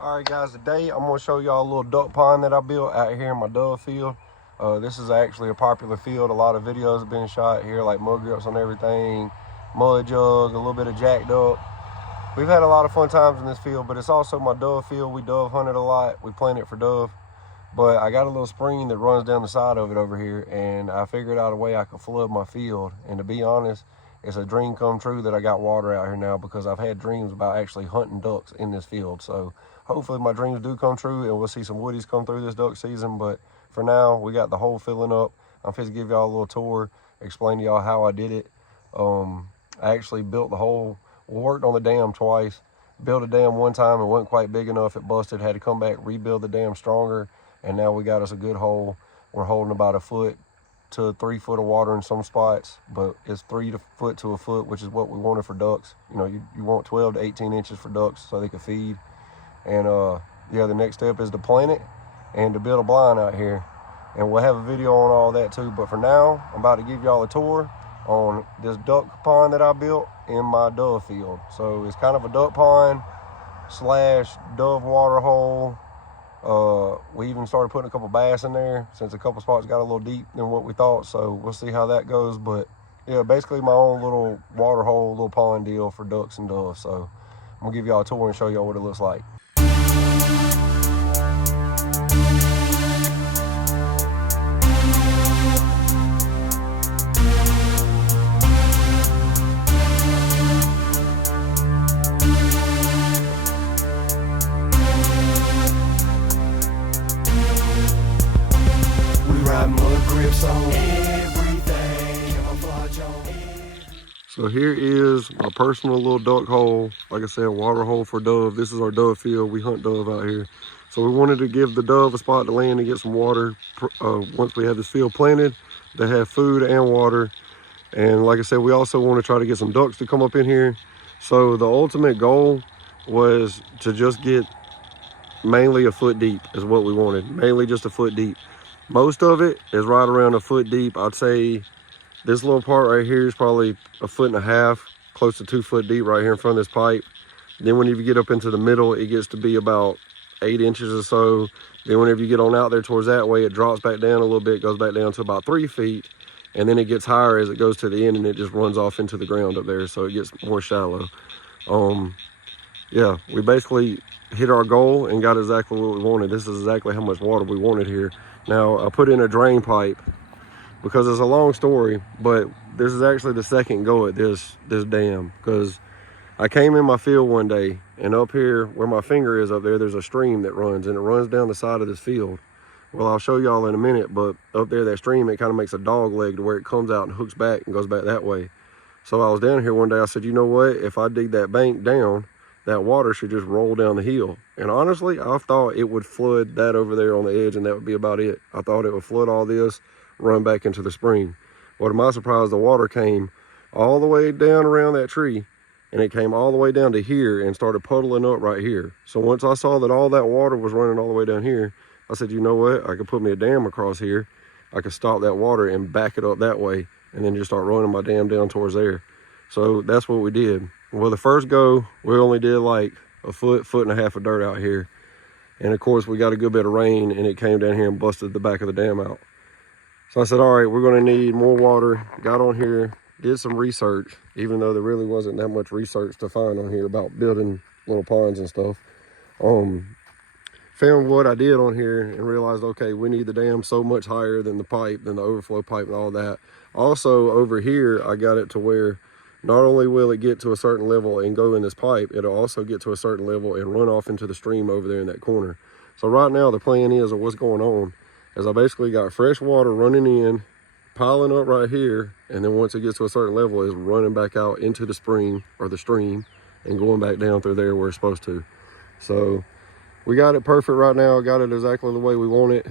All right, guys, today I'm going to show y'all a little duck pond that I built out here in my dove field. This is actually a popular field. A lot of videos have been shot here, like mud grips on everything, mud jug, a little bit of jack duck. We've had a lot of fun times in this field, but it's also my dove field. We dove hunted a lot. We planted for dove. But I got a little spring that runs down the side of it over here, and I figured out a way I could flood my field. And to be honest, it's a dream come true that I got water out here now, because I've had dreams about actually hunting ducks in this field. So hopefully my dreams do come true and we'll see some woodies come through this duck season. But for now, we got the hole filling up. I'm going to give y'all a little tour, explain to y'all how I did it. I actually built the hole, worked on the dam twice, built a dam one time, it wasn't quite big enough, it busted, had to come back, rebuild the dam stronger, and now we got us a good hole. We're holding about 1 foot to 3 foot of water in some spots, but it's 3 foot to 1 foot, which is what we wanted for ducks. You know, you want 12 to 18 inches for ducks so they can feed. And yeah, the next step is to plant it and to build a blind out here. And we'll have a video on all that too. But for now, I'm about to give y'all a tour on this duck pond that I built in my dove field. So it's kind of a duck pond slash dove water hole. We even started putting a couple bass in there, since a couple spots got a little deep than what we thought. So we'll see how that goes. But yeah, basically my own little water hole, little pond deal for ducks and doves. So I'm gonna give y'all a tour and show y'all what it looks like. So here is my personal little duck hole. Like I said, water hole for dove. This is our dove field. We hunt dove out here. So we wanted to give the dove a spot to land and get some water. Once we have this field planted, they have food and water. And like I said, we also want to try to get some ducks to come up in here. So the ultimate goal was to just get mainly 1 foot deep is what we wanted. Mainly just 1 foot deep. Most of it is right around 1 foot deep. I'd say this little part right here is probably 1.5 feet, close to 2 foot deep right here in front of this pipe. Then whenever you get up into the middle, it gets to be about 8 inches or so. Then whenever you get on out there towards that way, it drops back down a little bit, goes back down to about 3 feet. And then it gets higher as it goes to the end, and it just runs off into the ground up there. So it gets more shallow. Yeah, we basically hit our goal and got exactly what we wanted. This is exactly how much water we wanted here. Now I put in a drain pipe, because it's a long story, but this is actually the second go at this dam. Because I came in my field one day, and up here where my finger is up there, there's a stream that runs, and it runs down the side of this field. Well, I'll show y'all in a minute, but up there, that stream, it kind of makes a dog leg to where it comes out and hooks back and goes back that way. So I was down here one day, I said, you know what, if I dig that bank down, that water should just roll down the hill. And honestly, I thought it would flood that over there on the edge, and that would be about it. I thought it would flood all this, run back into the spring. Well, to my surprise, the water came all the way down around that tree, and it came all the way down to here and started puddling up right here. So once I saw that all that water was running all the way down here, I said, you know what, I could put me a dam across here. I could stop that water and back it up that way, and then just start running my dam down towards there. So that's what we did. Well, the first go, we only did like 1.5 foot of dirt out here. And of course, we got a good bit of rain, and it came down here and busted the back of the dam out. So I said, all right, we're gonna need more water. Got on here, did some research, even though there really wasn't that much research to find on here about building little ponds and stuff. Found what I did on here and realized, okay, we need the dam so much higher than the pipe, than the overflow pipe and all that. Also over here, I got it to where not only will it get to a certain level and go in this pipe, it'll also get to a certain level and run off into the stream over there in that corner. So right now the plan is, or what's going on, is I basically got fresh water running in, piling up right here, and then once it gets to a certain level, it's running back out into the spring or the stream and going back down through there where it's supposed to. So we got it perfect right now. Got it exactly the way we want it.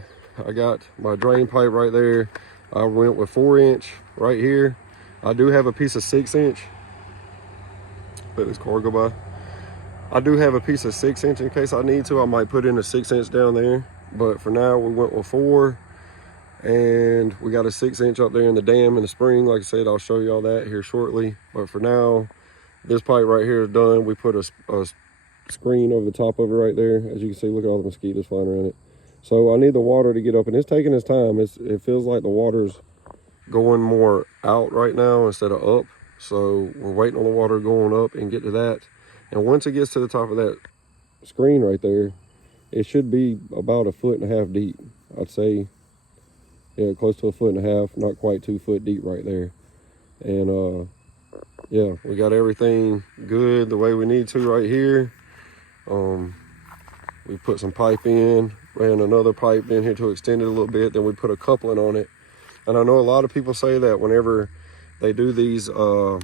I got my drain pipe right there. I went with 4-inch right here. I do have a piece of 6-inch. Let this car go by. I do have a piece of 6-inch in case I need to. I might put in a 6-inch down there. But for now, we went with 4. And we got a 6-inch up there in the dam in the spring. Like I said, I'll show y'all that here shortly. But for now, this pipe right here is done. We put a screen over the top of it right there. As you can see, look at all the mosquitoes flying around it. So I need the water to get up, and it's taking its time. It feels like the water's going more out right now instead of up. So we're waiting on the water going up and get to that. And once it gets to the top of that screen right there, it should be about 1.5 feet deep. I'd say, yeah, close to 1.5 feet, not quite 2 foot deep right there. And yeah, we got everything good the way we need to right here. We put some pipe in, ran another pipe in here to extend it a little bit, then we put a coupling on it. And I know a lot of people say that whenever they do these overflows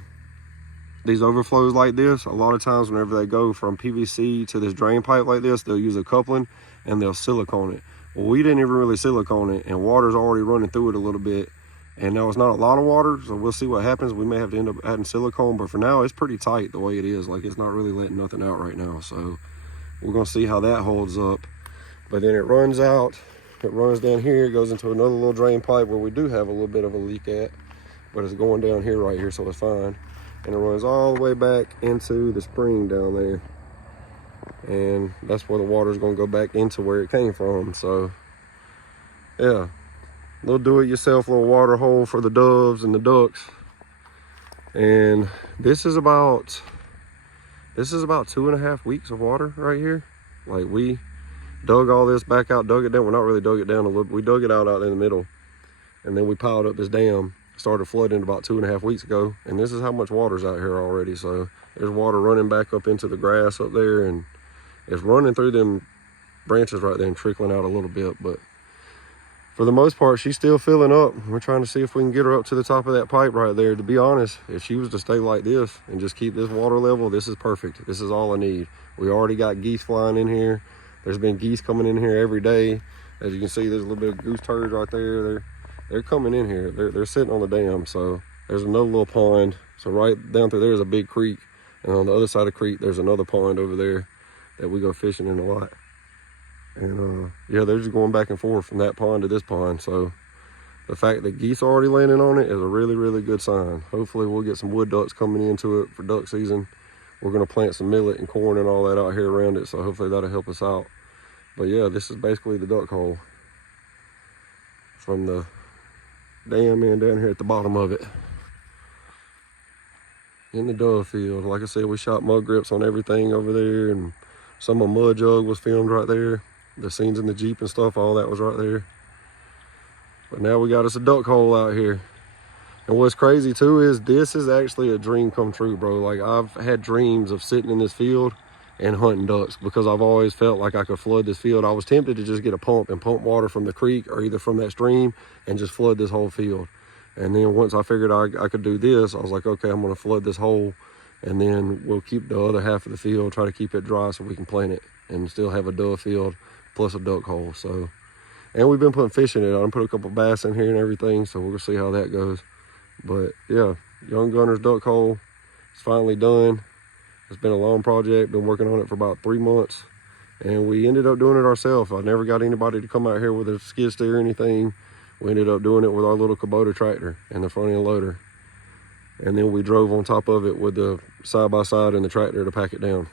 like this, a lot of times whenever they go from PVC to this drain pipe like this, they'll use a coupling and they'll silicone it. Well, we didn't even really silicone it, and water's already running through it a little bit. And now it's not a lot of water, so we'll see what happens. We may have to end up adding silicone, but for now it's pretty tight the way it is. Like, it's not really letting nothing out right now. So we're gonna see how that holds up. But then it runs out, it runs down here, it goes into another little drain pipe where we do have a little bit of a leak at, but it's going down here right here, so it's fine. And it runs all the way back into the spring down there. And that's where the water's gonna go back into where it came from. So yeah, little do-it-yourself little water hole for the doves and the ducks. And this is about 2.5 weeks of water right here. Like, we dug all this back out, dug it down. Well, not really dug it down a little, we dug it out in the middle, and then we piled up this dam. Started flooding about 2.5 weeks ago, and this is how much water's out here already. So there's water running back up into the grass up there, and it's running through them branches right there and trickling out a little bit. But for the most part, she's still filling up. We're trying to see if we can get her up to the top of that pipe right there. To be honest, if she was to stay like this and just keep this water level, this is perfect. This is all I need. We already got geese flying in here. There's been geese coming in here every day. As you can see, there's a little bit of goose turds right there. They're coming in here. They're sitting on the dam. So there's another little pond. So right down through there is a big creek. And on the other side of the creek, there's another pond over there that we go fishing in a lot. And yeah, they're just going back and forth from that pond to this pond. So the fact that geese are already landing on it is a really, really good sign. Hopefully we'll get some wood ducks coming into it for duck season. We're gonna plant some millet and corn and all that out here around it. So hopefully that'll help us out. But yeah, this is basically the duck hole from the dam in down here at the bottom of it. In the dove field. Like I said, we shot mud grips on everything over there, and some of Mud Jug was filmed right there. The scenes in the Jeep and stuff, all that was right there. But now we got us a duck hole out here. And what's crazy too is this is actually a dream come true, bro. Like, I've had dreams of sitting in this field and hunting ducks because I've always felt like I could flood this field. I was tempted to just get a pump and pump water from the creek or either from that stream and just flood this whole field. And then once I figured I could do this, I was like, okay, I'm gonna flood this hole, and then we'll keep the other half of the field, try to keep it dry so we can plant it and still have a dove field plus a duck hole. So, and we've been putting fish in it. I put a couple bass in here and everything, so we're gonna see how that goes. But yeah, Young Gunners duck hole is finally done. It's been a long project, been working on it for about 3 months, and we ended up doing it ourselves. I never got anybody to come out here with a skid steer or anything. We ended up doing it with our little Kubota tractor and the front end loader. And then we drove on top of it with the side-by-side and the tractor to pack it down.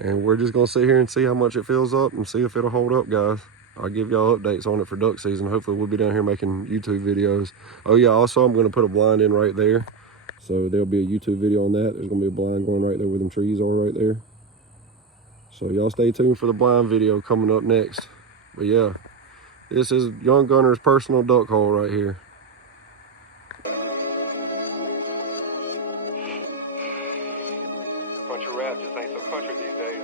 And we're just gonna sit here and see how much it fills up and see if it'll hold up, guys. I'll give y'all updates on it for duck season. Hopefully we'll be down here making YouTube videos. Oh yeah, also I'm gonna put a blind in right there. So there'll be a YouTube video on that. There's gonna be a blind going right there where them trees are right there. So y'all stay tuned for the blind video coming up next. But yeah, this is Young Gunner's personal duck hole right here. Country rap just ain't so country these days.